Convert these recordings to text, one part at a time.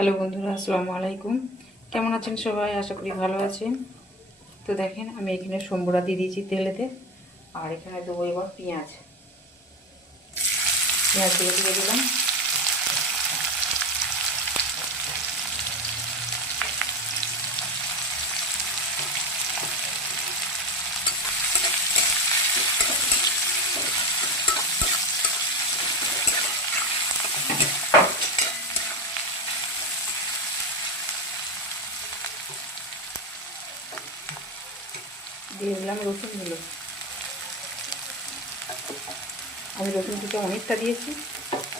Hello বন্ধুরা, আসসালামু আলাইকুম। কেমন আছেন সবাই? আশা করি ভালো আছেন। তো দেখেন, আমি এখানে সম্বরা দিয়ে দিয়েছি তেলেতে। আর এখানে দেবো এবার পেঁয়াজ দিয়ে দিলাম। দিয়ে দিলাম রসুনগুলো। আমি রসুন কুচি অনেকটা দিয়েছি,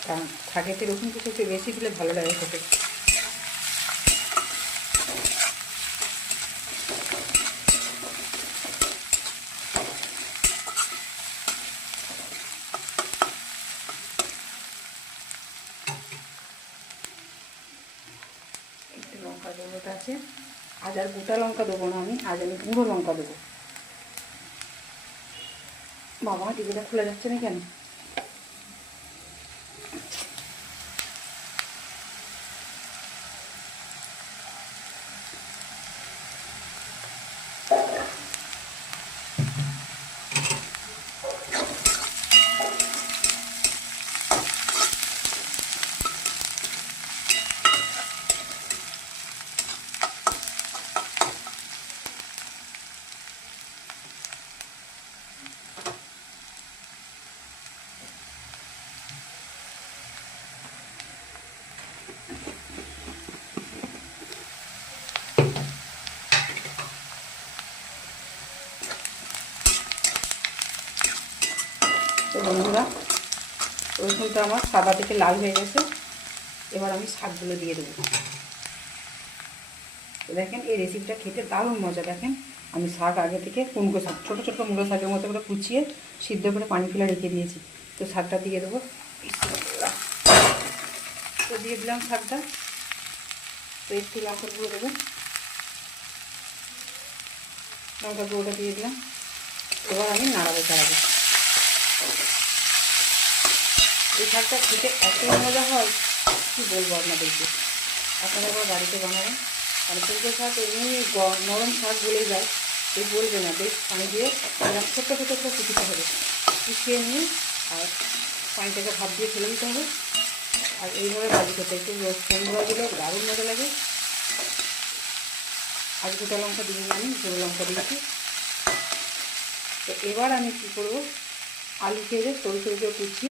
কারণ শাকেতে রসুন কুচি একটু বেশি দিলে ভালো লাগে খেতে। একটু লঙ্কা গুঁড়োটা আছে, আজ আর গোটা লঙ্কা দেবো না, আজ আমি গুঁড়ো লঙ্কা দেবো। বাবা, টিভিটা খোলা যাচ্ছে না কেন? তো বন্ধুরা, রসুনটা আমার সাদা থেকে লাল হয়ে গেছে। এবার আমি শাকগুলো দিয়ে দেবো। দেখেন, এই রেসিপিটা খেতে দারুণ মজা। দেখেন, আমি শাক আগে থেকে কুমড়ো শাক, ছোটো ছোটো মুলো শাকের মতো করে কুচিয়ে সিদ্ধ করে পানি ফেলে রেখে দিয়েছি। তো শাকটা দিয়ে দেবো। তো দিয়ে দিলাম শাকটা। তো একটু লঙ্কার গুঁড়ো দেবো, লঙ্কার গুঁড়োটা দিয়ে দিলাম। এবার আমি নাড়াবো চাড়াবো। এই শাকটা খেতে এত মজা হয়, কী বলবো আপনাদেরকে। আপনারা এবার বাড়িতে বানাবেন। আর কুমড়ো শাক এমনি নরম শাক গলে যায়, এই বলবে না। বেশ পানি দিয়ে এরকম ছোট্টো ছোটো করে কুচিতে হবে, কুচিয়ে নিয়ে আর পানিটাকে ভাপ দিয়ে ফেলে দিতে হবে। আর এইভাবে ভাজি করতে একটু কুমড়ো দিলে দারুণ মজা লাগে। আজ গোটা লঙ্কা দিয়ে আমি গুঁড়ো লঙ্কা দিয়েছি। তো এবার আমি কী করবো, আলু কেটে সরু সরু করে কুচি